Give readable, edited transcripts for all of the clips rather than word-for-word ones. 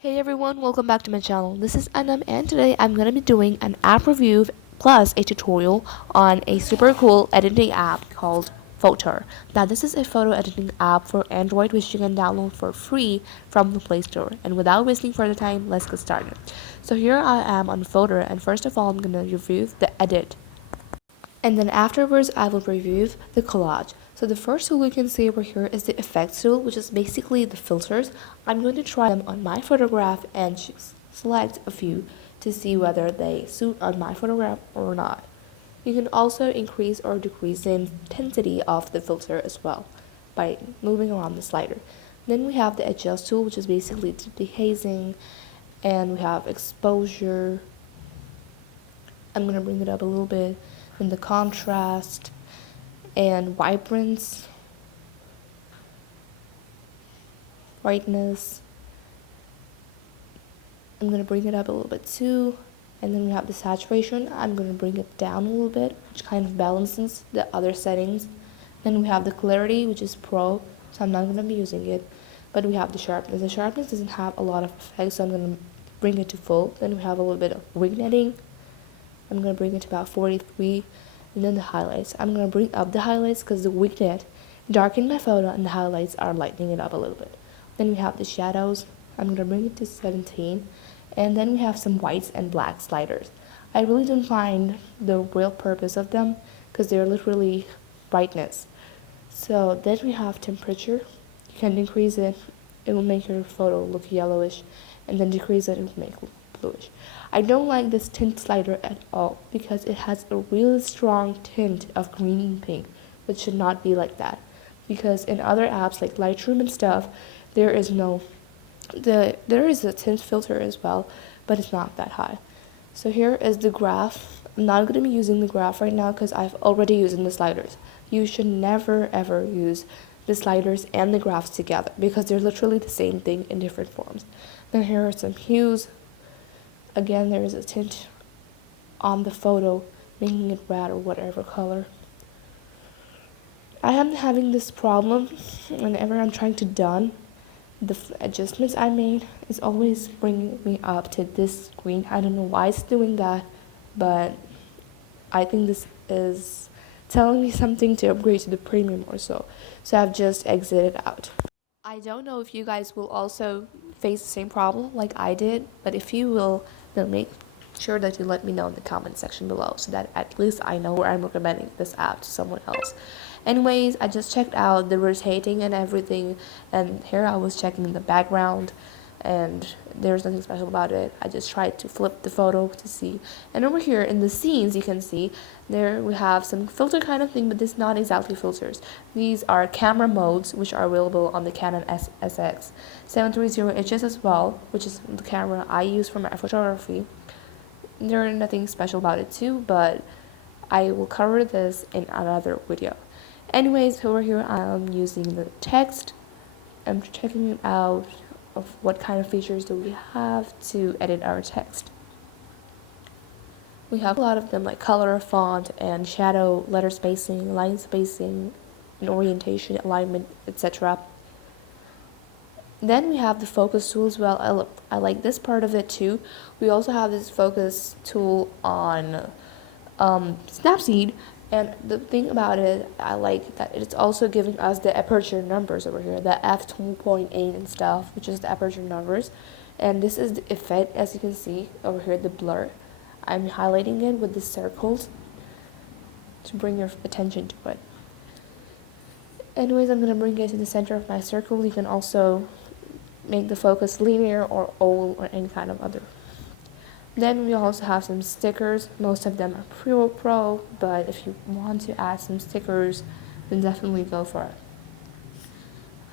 Hey everyone, welcome back to my channel. This is Anum and today I'm going to be doing an app review plus a tutorial on a super cool editing app called FOTOR. Now this is a photo editing app for Android which you can download for free from the Play Store. And without wasting further time, let's get started. So here I am on FOTOR and first of all I'm going to review the edit and then afterwards I will review the collage. So the first tool you can see over here is the effects tool, which is basically the filters. I'm going to try them on my photograph and select a few to see whether they suit on my photograph or not. You can also increase or decrease the intensity of the filter as well by moving around the slider. Then we have the adjust tool, which is basically the dehazing, and we have exposure. I'm going to bring it up a little bit. In the contrast and vibrance, brightness. I'm going to bring it up a little bit too. And then we have the saturation. I'm going to bring it down a little bit, which kind of balances the other settings. Then we have the clarity, which is pro, so I'm not going to be using it. But we have the sharpness. The sharpness doesn't have a lot of effects, so I'm going to bring it to full. Then we have a little bit of vignetting. I'm going to bring it to about 43. And then the highlights. I'm going to bring up the highlights because the vignette darkened my photo and the highlights are lightening it up a little bit. Then we have the shadows. I'm going to bring it to 17. And then we have some whites and black sliders. I really don't find the real purpose of them because they're literally brightness. So then we have temperature. You can increase it. It will make your photo look yellowish. And then decrease it, it will make it bluish. I don't like this tint slider at all because it has a really strong tint of green and pink, which should not be like that. Because in other apps like Lightroom and stuff, there is a tint filter as well, but it's not that high. So here is the graph. I'm not going to be using the graph right now because I've already used the sliders. You should never ever use the sliders and the graphs together because they're literally the same thing in different forms. Then here are some hues. Again, there is a tint on the photo, making it red or whatever color. I am having this problem whenever I'm trying to done the adjustments I made. It's always bringing me up to this screen. I don't know why it's doing that, but I think this is telling me something to upgrade to the premium or so. So I've just exited out. I don't know if you guys will also face the same problem like I did, but if you will, then make sure that you let me know in the comment section below so that at least I know where I'm recommending this app to someone else. Anyways, I just checked out the rotating and everything, and here I was checking the background and there's nothing special about it. I just tried to flip the photo to see. And over here in the scenes, you can see there we have some filter kind of thing, but this is not exactly filters. These are camera modes, which are available on the Canon SX 730HS as well, which is the camera I use for my photography. There is nothing special about it too, but I will cover this in another video. Anyways, over here I'm using the text. I'm checking it out of what kind of features do we have to edit our text. We have a lot of them like color, font, and shadow, letter spacing, line spacing, and orientation, alignment, etc. Then we have the focus tool as well. I like this part of it too. We also have this focus tool on Snapseed. And the thing about it, I like that it's also giving us the aperture numbers over here, the f2.8 and stuff, which is the aperture numbers. And this is the effect, as you can see over here, the blur. I'm highlighting it with the circles to bring your attention to it. Anyways, I'm going to bring it to the center of my circle. You can also make the focus linear or oval or any kind of other. Then we also have some stickers. Most of them are pro, but if you want to add some stickers, then definitely go for it.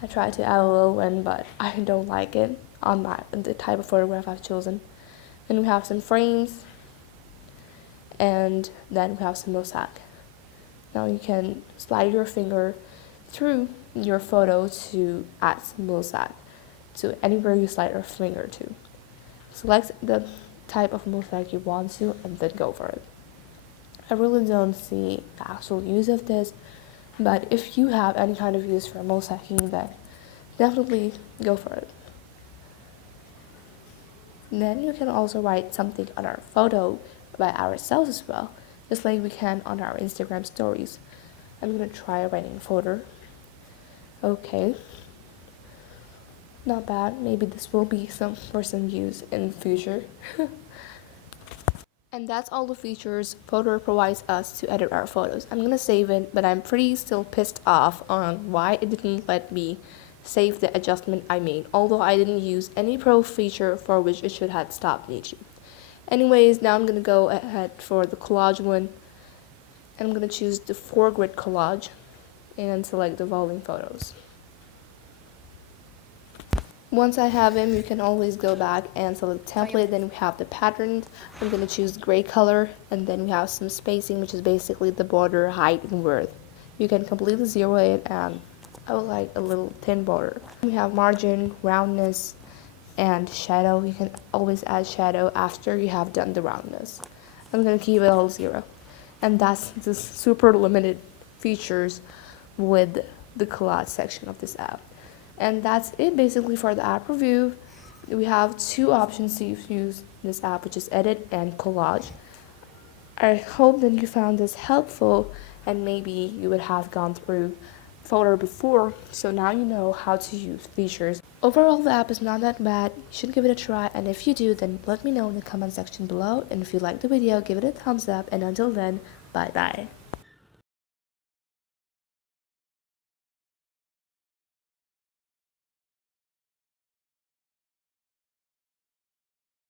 I tried to add a little one, but I don't like it on the type of photograph I've chosen. Then we have some frames, and then we have some mosaic. Now you can slide your finger through your photo to add some mosaic to anywhere you slide your finger to. Select the type of mosaic you want to and then go for it. I really don't see the actual use of this, but if you have any kind of use for mosaicing, then definitely go for it. Then you can also write something on our photo by ourselves as well, just like we can on our Instagram stories. I'm gonna try writing FOTOR. Okay, not bad. Maybe this will be some for some use in the future. And that's all the features FOTOR provides us to edit our photos. I'm gonna save it, but I'm pretty still pissed off on why it didn't let me save the adjustment I made, although I didn't use any pro feature for which it should have stopped me to. Anyways, now I'm gonna go ahead for the collage one. And I'm gonna choose the 4-grid collage and select the volume photos. Once I have them, you can always go back and select template. Then we have the pattern. I'm going to choose gray color, and then we have some spacing, which is basically the border height and width. You can completely zero it, and I would like a little thin border. We have margin, roundness, and shadow. You can always add shadow after you have done the roundness. I'm going to keep it all 0. And that's the super limited features with the collage section of this app. And that's it basically for the app review. We have 2 options to use this app, which is edit and collage. I hope that you found this helpful, and maybe you would have gone through FOTOR before, so now you know how to use features. Overall, the app is not that bad. You should give it a try, and if you do, then let me know in the comment section below. And if you liked the video, give it a thumbs up, and until then, bye bye.